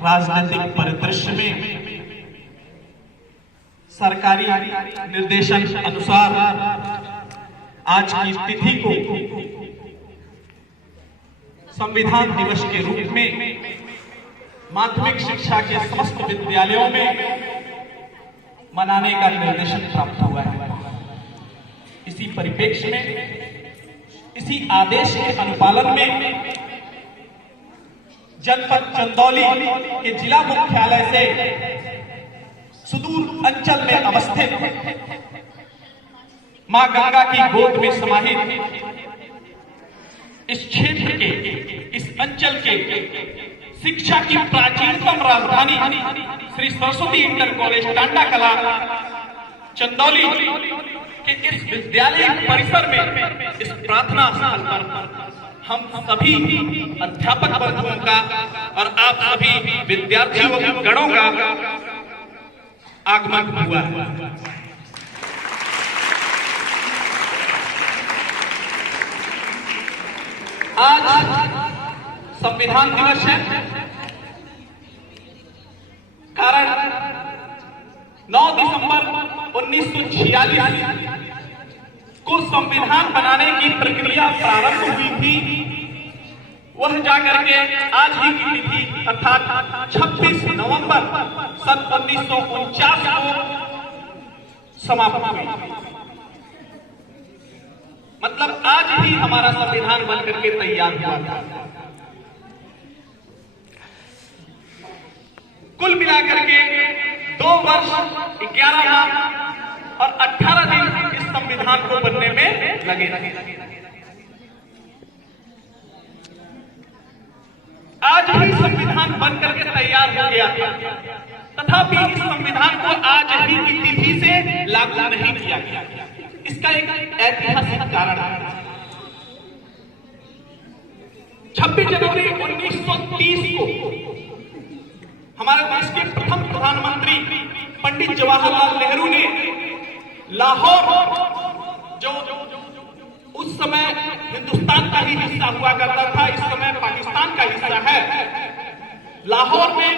राजनीतिक परिदृश्य में सरकारी निर्देशन अनुसार आज की तिथि को संविधान दिवस के रूप में माध्यमिक शिक्षा के समस्त विद्यालयों में मनाने का निर्देशन प्राप्त हुआ है। इसी परिप्रेक्ष्य में, इसी आदेश के अनुपालन में जनपद चंदौली के जिला मुख्यालय से सुदूर अंचल में अवस्थित मां गंगा की गोद में समाहित इस क्षेत्र के, इस अंचल के शिक्षा की प्राचीनतम राजधानी श्री सरस्वती इंटर कॉलेज टांडा कला चंदौली के इस विद्यालय परिसर में, इस प्रार्थना स्थल पर हम सभी अध्यापक वर्गों का और आप सभी विद्यार्थियों गणों का आगमन हुआ है। आज संविधान दिवस है, कारण 9 दिसंबर 1946 को संविधान बनाने की प्रक्रिया प्रारंभ हुई थी। वह जाकर के आज ही की तिथि अर्थात 26 नवंबर सन 1949 को समाप्त हुई। मतलब आज ही हमारा संविधान बनकर के तैयार हुआ था। कुल मिलाकर के 2 वर्ष 11 माह और 18 दिन इस संविधान को बनने में लगे। आज ही संविधान बनकर के तैयार हो गया था, तथापि इस संविधान को आज ही की तिथि से लागू नहीं किया गया। इसका एक ऐतिहासिक कारण है। 26 जनवरी 1930 को हमारे देश के प्रथम प्रधानमंत्री पंडित जवाहरलाल नेहरू ने लाहौर, जो उस समय हिंदुस्तान का ही हिस्सा हुआ करता था, इस समय पाकिस्तान का हिस्सा है, लाहौर में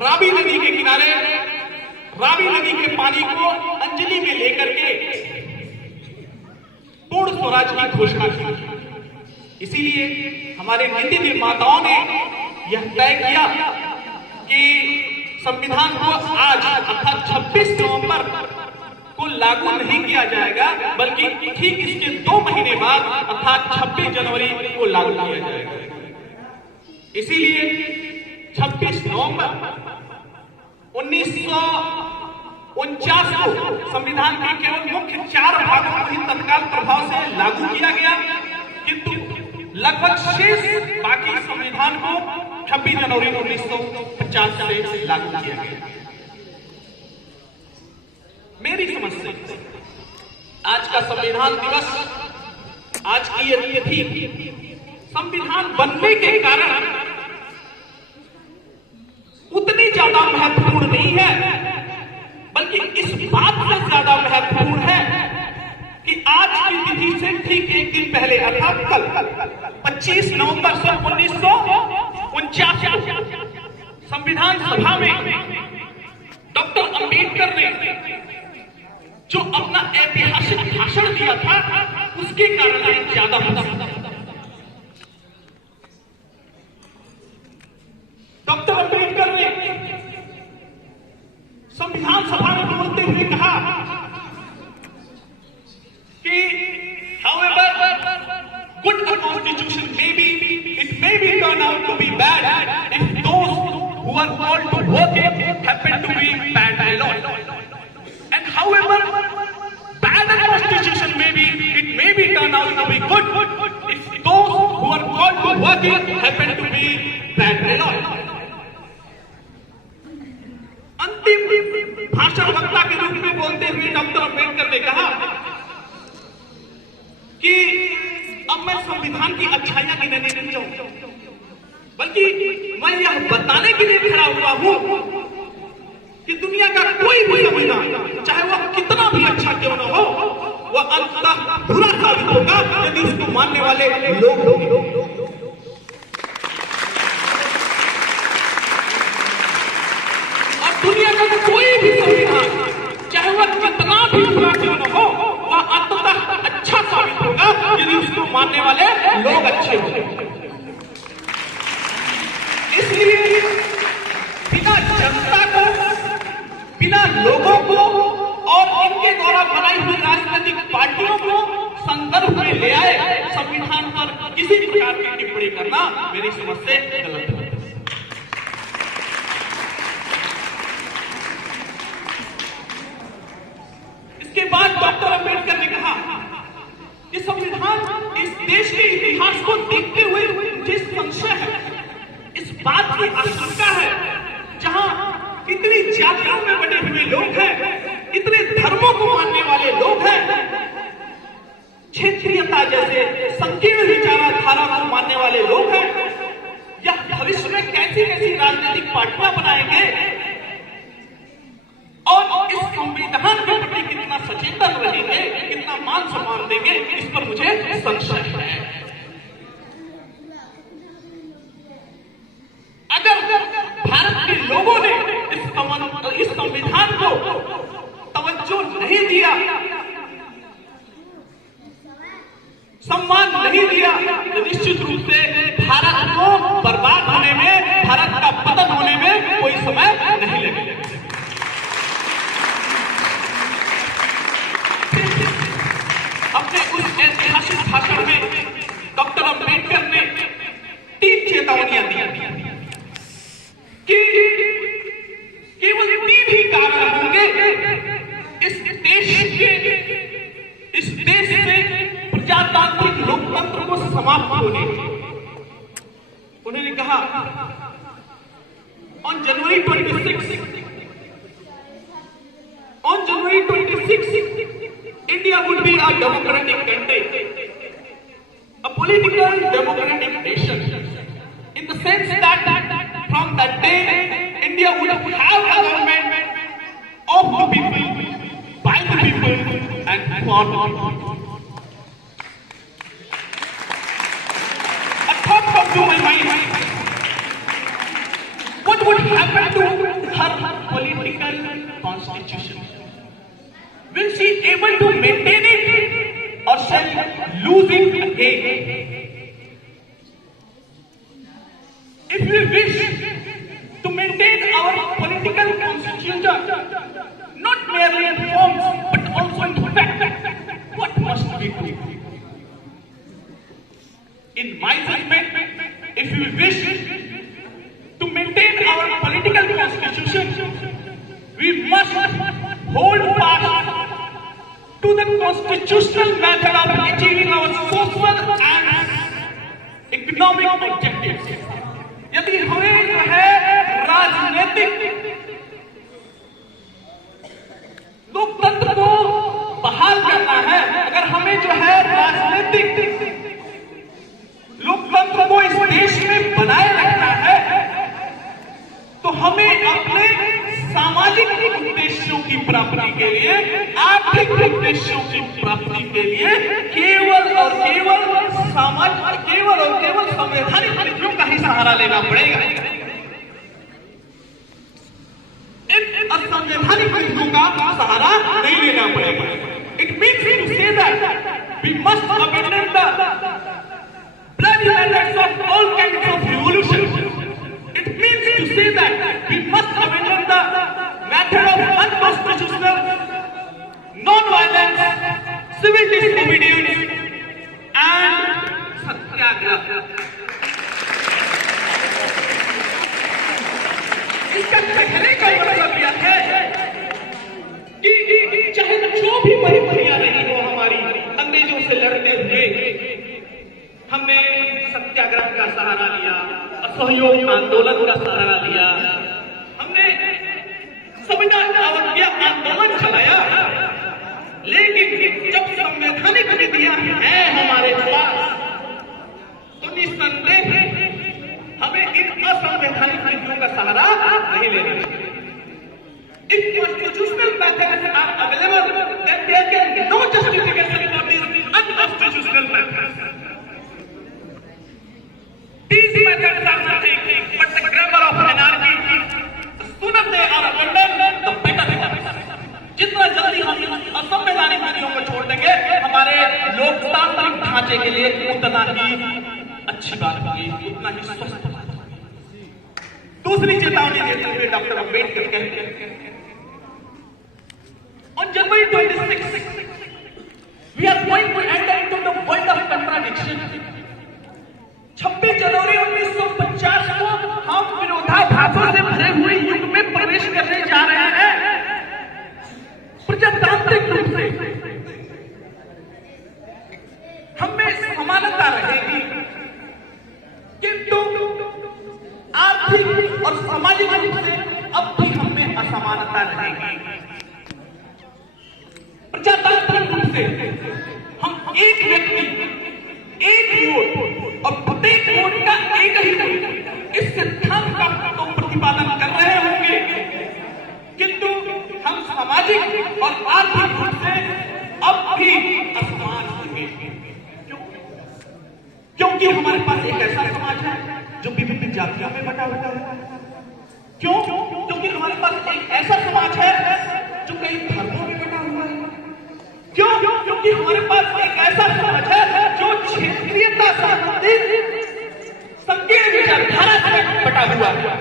रावी नदी के किनारे रावी नदी के पानी को अंजलि में लेकर के पूर्ण स्वराज की घोषणा की। इसीलिए हमारे नीति निर्माताओं ने यह तय किया कि संविधान को आज अर्थात 26 नवंबर को लागू नहीं किया जाएगा, बल्कि ठीक इसके 2 महीने बाद अर्थात 26 जनवरी को लागू किया जाएगा। इसीलिए 26 नवंबर 1949 को संविधान के केवल मुख्य 4 भागों को ही तत्काल प्रभाव से लागू किया गया, किंतु लगभग शेष बाकी संविधान को 26 जनवरी 1950 से लागू किया गया। मेरी समझ से आज का संविधान दिवस, आज की यह तिथि संविधान बनने के कारण उतनी ज्यादा महत्वपूर्ण नहीं है, बल्कि इस बात से ज्यादा महत्वपूर्ण है कि आज की तिथि से ठीक एक दिन पहले अर्थात कल 25 नवंबर सन 1949 संविधान सभा में डॉक्टर अंबेडकर ने जो अपना ऐतिहासिक भाषण दिया था, उसके कारण ज्यादा डॉक्टर अंबेडकर ने संविधान सभा में बोलते हुए कहा कि however good a constitution may be, it may be turned out to be bad if those who are called to work it happen to be bad by law. And however bad a constitution may be, it may be turned out to be good if those who are called to work it happen to be bad by law. अंतिम भाषण वक्ता के रूप में बोलते हुए doctor Ambedkar ने कहा कि अब मैं संविधान की अच्छाइयां गिनने नहीं चाहूं, बल्कि मैं यह बताने के लिए खड़ा हुआ हूं कि दुनिया का कोई भी संविधान, चाहे वह कितना भी अच्छा क्यों न हो, वह अंततः बुरा साबित होगा यदि उसको मानने वाले लोग होंगे। दुनिया का कोई भी संविधान चाहे वह कितना भी बुरा क्यों न हो, वह अंततः अच्छा साबित होगा यदि उसको मानने वाले लोग अच्छे होंगे। इसलिए बिना जनता को, बिना लोगों को और इनके द्वारा बनाई हुई राजनीतिक पार्टियों को संदर्भ में ले आए संविधान पर किसी प्रकार की टिप्पणी करना मेरी समझ से गलत है। इसके बाद डॉक्टर अंबेडकर ने कहा कि संविधान इस देश के इतिहास को देखते हुए मुझे संशय है, इस बात की आशंका है, जहां इतनी जातियों में बटे हुए लोग हैं, इतने धर्मों को मानने वाले लोग हैं, क्षेत्रीयता जैसे संकीर्ण विचारधारा को मानने वाले लोग हैं, यह भविष्य में कैसी कैसी राजनीतिक पार्टियां बनाएंगे और इस संविधान के प्रति कितना सचेतन रहेंगे, कितना मान सम्मान देंगे, इस पर मुझे संशय है। अगर भारत के लोगों ने इस संविधान को तवज्जो नहीं दिया, सम्मान नहीं दिया, तो निश्चित रूप से भारत को बर्बाद होने में, भारत का पतन होने में कोई समय नहीं लगेगा। अपने उस ऐतिहासिक भाषण में डॉक्टर अंबेडकर ने 3 चेतावनियां दी कि केवल 3 ही कारण होंगे इस देश से प्रजातांत्रिक लोकतंत्र को समाप्त होने। उन्होंने कहा on January 26 India would be a democratic country, a political democratic nation, in the sense that from that day India would have a government of the people, by the people and for the people. A thought comes to my mind, what would happen to her political constitution? Will she able to maintain it or shall lose it again? If we wish to maintain our political constitution, not merely in forms but also in fact, what must we do? In my judgment, if we wish to maintain our political constitution, we must hold fast to the constitutional method of achieving our social and economic objectives. यदि हमें जो है राजनीतिक लोकतंत्र को बहाल करना है, अगर हमें जो है राजनीतिक लोकतंत्र को इस देश में बनाए रखना है, तो हमें अपने सामाजिक उद्देश्यों की प्राप्ति के लिए, आर्थिक उद्देश्यों की प्राप्ति के लिए केवल और केवल संवैधानिक नीतियों का ही सहारा लेना पड़ेगा। इन असंवैधानिक नीतियों का सहारा नहीं लेना पड़ेगा। It means to say that we must abandon the bloody methods of all kinds of revolution. It means to say that we must abandon the method of unconstitutional, non-violence, civil disobedience and satyagraha. इसका कहने का मतलब यह है कि चाहे जो भी परिस्थितियां रही हो हमारी, अंग्रेजों से लड़ते हुए हमने सत्याग्रह का सहारा लिया, असहयोग आंदोलन का सहारा लिया, हमने संविधान अवज्ञा आंदोलन चलाया, लेकिन जब संवैधानिक नीतियां हैं हमारे पास, तो निस्संदेह हमें इन असंवैधानिक नीतियों का सहारा नहीं लेना चाहिए। If constitutional methods are available, then there can be no justification for these unconstitutional methods. These methods are nothing but the grammar of anarchy. As soon as they are abandoned, दूसरी चेतावनी देते हुए डॉक्टर अंबेडकर कहते हैं, on January 26, we are going to enter into the world of contradiction. 26 जनवरी 1950 को हम विरोधाभासों से भरे हुए युग में प्रवेश करने जा रहे हैं। प्रजातांत्रिक रूप से हमें समानता रहेगी, किंतु आर्थिक और सामाजिक रूप से अब भी हमें असमानता रहेगी। प्रजातांत्रिक रूप से हम एक व्यक्ति, एक वोट और प्रत्येक वोट का एक ही वोट, इस सिद्धांत का तो प्रतिपादन कर रहे होंगे, किंतु हम सामाजिक और आर्थिक रूप से अब भी असमान होंगे। क्योंकि हमारे पास एक ऐसा समाज है जो विभिन्न जातियों में बटा हुआ है। क्यों? क्योंकि हमारे पास एक ऐसा समाज है जो कई धर्मों में बटा हुआ है। क्यों? क्योंकि हमारे पास एक ऐसा समाज है जो क्षेत्रीयता संबंधित संकीर्ण विचारधारा से बटा हुआ है।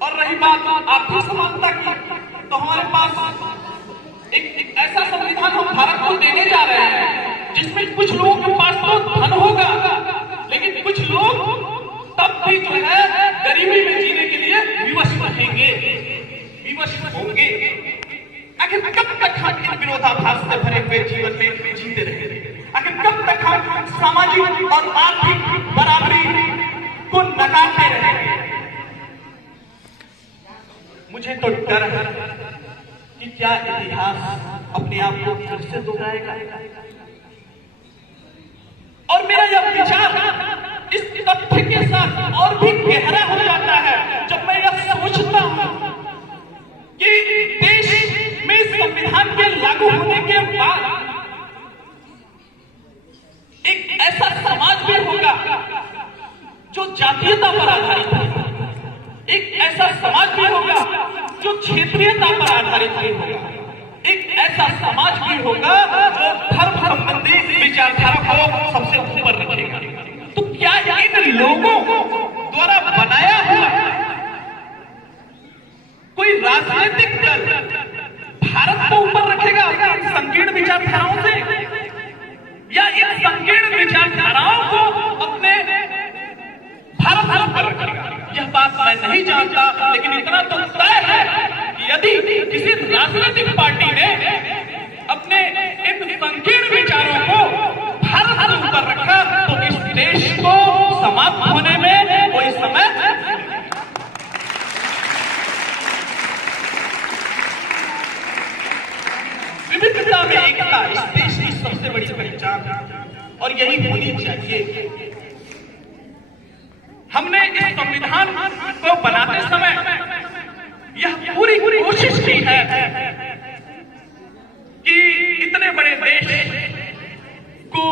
और रही बात आर्थिक समानता की, तो हमारे पास एक ऐसा संविधान हम भारत को देने जा रहे हैं जिसमें कुछ लोगों के पास तो धन होगा, लेकिन कुछ लोग तब भी जो है गरीबी में जीने के लिए विवश रहेंगे, विवश होंगे। आखिर कब तक हम इन विरोधाभास से भरे हुए जीवन में जीते रहेंगे? आखिर कब तक हम सामाजिक और आर्थिक बराबरी को नकारते रहेंगे? मुझे तो डर है कि क्या इतिहास अपने आप को फिर से दोहराएगा। और मेरा यह विचार इस तथ्य के साथ और भी गहरा हो जाता है जब मैं यह सोचता हूं कि देश में संविधान के लागू होने के बाद एक ऐसा समाज भी होगा जो जातीयता पर आधारित होगा, एक ऐसा समाज भी होगा जो क्षेत्रीयता पर आधारित नहीं होगा, एक ऐसा समाज भी होगा जो धर्म संबंधी विचारधारा को सबसे ऊपर रखेगा। तो क्या इन लोगों द्वारा बनाया हुआ कोई राजनीतिक दल भारत को ऊपर रखेगा इन संकीर्ण विचारधाराओं से, या इन संकीर्ण विचारधाराओं को अपने भारत को ऊपर रखेगा? यह बात मैं नहीं जानता, लेकिन इतना तो तय है कि यदि किसी राजनीतिक पार्टी ने अपने इन संकीर्ण विचारों को भारत से ऊपर रखा तो इस देश को समाप्त होने में कोई समय विविधता में एकता इस देश की सबसे बड़ी पहचान है और यही होनी चाहिए। हमने इस संविधान को बनाते समय यह पूरी कोशिश की है कि इतने बड़े देश को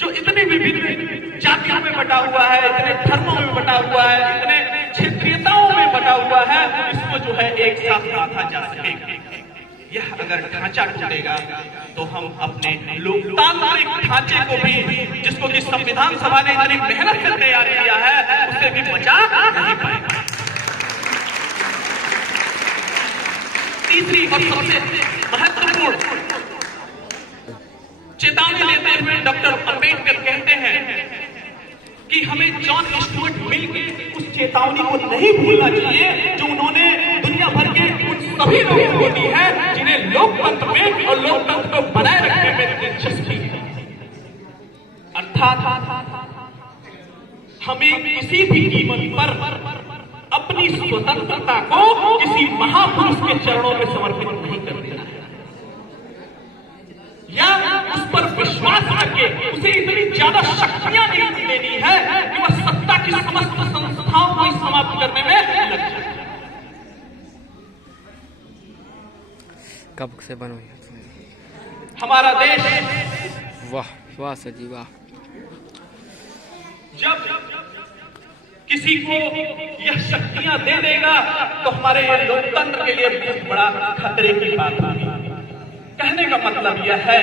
जो इतनी विभिन्न जातियों में बटा हुआ है, इतने धर्मों में बटा हुआ है, इतने क्षेत्रीयताओं में बटा हुआ है, इसको जो है एक साथ रखा जा सके। यह अगर ढांचा टूटेगा तो हम अपने लोकतांत्रिक ढांचे को भी, जिसको कि संविधान सभा ने इतनी मेहनत से तैयार किया है, उसे भी बचा नहीं पाएगा। तीसरी और सबसे महत्वपूर्ण चेतावनी लेते हुए डॉक्टर अंबेडकर कहते हैं कि हमें जॉन स्टुअर्ट मिल के उस चेतावनी को नहीं भूलना चाहिए जो उन्होंने दुनिया भर के उन सभी लोगों को दी है जिन्हें लोकतंत्र में और लोकतंत्र को बनाए रखने में दिलचस्पी है। अर्थात हमें किसी भी कीमत पर अपनी स्वतंत्रता को किसी महापुरुष के चरणों में समर्पित नहीं कर देना है, या उस पर विश्वास करके उसे इतनी ज्यादा शक्तियां नहीं देनी है कि वह सत्ता की समस्त संस्थाओं को समाप्त करने में लग जाए। कब से बनो हमारा देश, वाह वाह सजी वाह, जब किसी को यह शक्तियां दे देगा तो हमारे लोकतंत्र के लिए बहुत बड़ा खतरे की बात होगी। कहने का मतलब यह है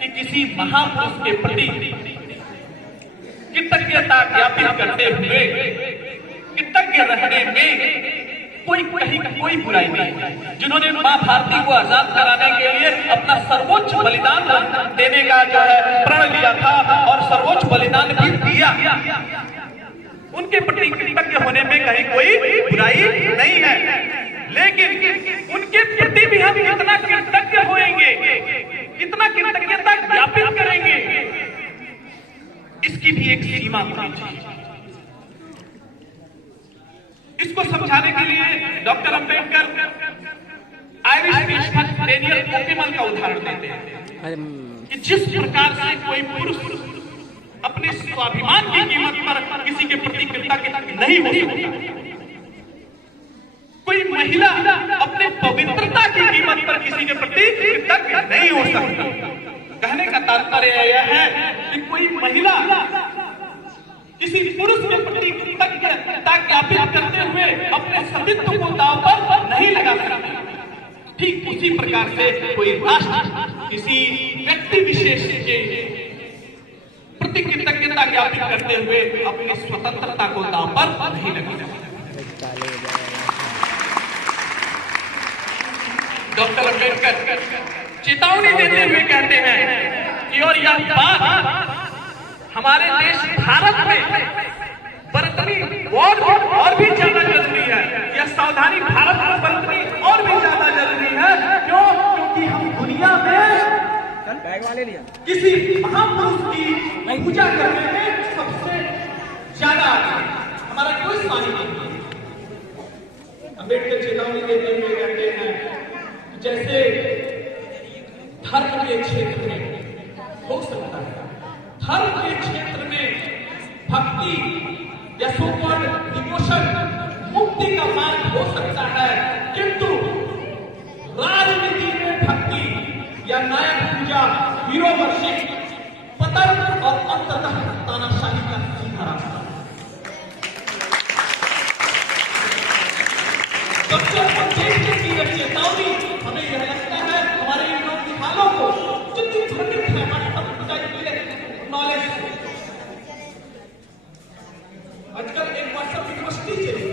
कि किसी महापुरुष के प्रति कृतज्ञता ज्ञापित करते हुए कृतज्ञ रहने में कोई बुराई नहीं। जिन्होंने मां भारती को आजाद कराने के लिए अपना सर्वोच्च बलिदान देने का जो है प्रण लिया था और सर्वोच्च बलिदान भी दिया, उनके प्रति कृतज्ञ होने में कहीं कोई बुराई नहीं है। लेकिन उनके प्रति भी हम कितना कृतज्ञ होंगे, कितना कृतज्ञता ज्ञापित करेंगे, इसकी भी एक सीमा होनी चाहिए। इसको समझाने के लिए डॉक्टर अंबेडकर आयरिश देशभक्त डेनियल ओकेमल का उदाहरण देते हैं कि जिस प्रकार से कोई पुरुष अपने स्वाभिमान की कीमत पर किसी के प्रति कृतज्ञ नहीं हो सकता, कोई महिला अपने पवित्रता की कीमत पर किसी के प्रति कृतज्ञ नहीं हो सकती। कहने का तात्पर्य यह है कि कोई महिला किसी पुरुष के प्रति कृतज्ञता ज्ञापित करते हुए अपने सतीत्व को दांव पर नहीं लगा सकती। ठीक उसी प्रकार से कोई राष्ट्र किसी व्यक्ति विशेष के प्रति कृतज्ञता ज्ञापित करते हुए अपनी स्वतंत्रता को दांव पर नहीं लगा सकता। डॉक्टर अंबेडकर चेतावनी देते हुए कहते हैं कि और यह बात हमारे देश भारत में बरतनी और भी ज्यादा जरूरी है। यह सावधानी भारत में बरतनी और भी ज्यादा जरूरी है। क्यों? क्योंकि हम दुनिया में किसी महापुरुष की पूजा करने में सबसे ज्यादा हमारा कोई स्थान नहीं। अम्बेडकर चेतावनी देते हुए कहते हैं जैसे धर्म के क्षेत्र में हो सकता है, धर्म के क्षेत्र में भक्ति या सुपर डिवोशन मुक्ति का मार्ग हो सकता है, किंतु राजनीति में भक्ति या नायक पूजा, हीरो वर्शिप पतन और अंततः तानाशाही का सीधा रास्ता। चेतावनी हमें यह लगता है हमारे इन नौजवानों को जितनी भ्रमित है हमारी नॉलेज। आजकल एक व्हाट्सएप यूनिवर्सिटी चली,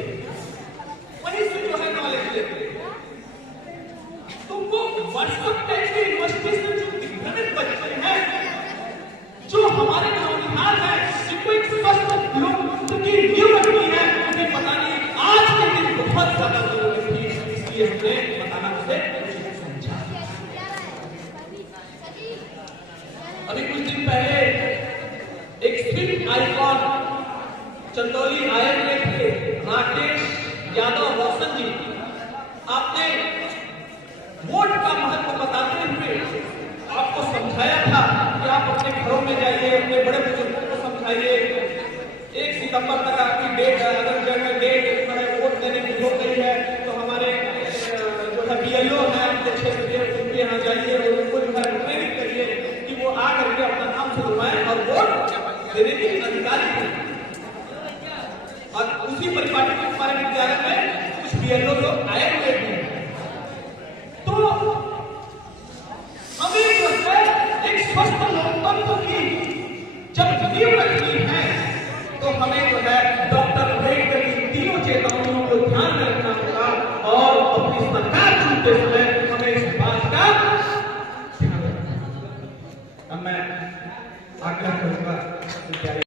वहीं से जो है नॉलेज लेते हैं। तो वो व्हाट्सएप पे यूनिवर्सिटी से जो विघ्नित बच्चे हैं, जो हमारे नौजवान हैं, जिनको एक स्वस्थ लोग की नींव रखनी है, उन्हें बताने आज के दिन बहुत ज्यादा जरूरी थी। इसलिए हमने बताना उसे समझा। अभी कुछ दिन पहले एक स्ट्रीट आइकॉन चंदौली आए हुए थे राकेश यादव रोशन जी, आपने वोट का महत्व बताते हुए आपको समझाया था कि आप अपने घरों में जाइए, अपने बड़े बुजुर्गों को समझाइए। 1 सितंबर तक आपकी डेट है, अगर जगह डेट वोट देने की हो गई है तो हमारे जो है BLO है अपने क्षेत्र के, उनके यहाँ जाइए और उनको जो है प्रेरित करिए कि वो आ करके अपना नाम सुधरवाएं और वोट देने के अधिकारी हैं। और उसी परिपाटी में हमारे विद्यालय में कुछ BLO लोग आए हुए हैं। तो हमें जो है एक स्वस्थ लोकतंत्र की जब नींव रखनी है तो हमें जो है डॉक्टर अम्बेडकर की तीनों चेतावनियों को ध्यान में रखना होगा और अपनी सरकार चुनते समय हमें इस बात का ध्यान रखना होगा। अब मैं आग्रह करूंगा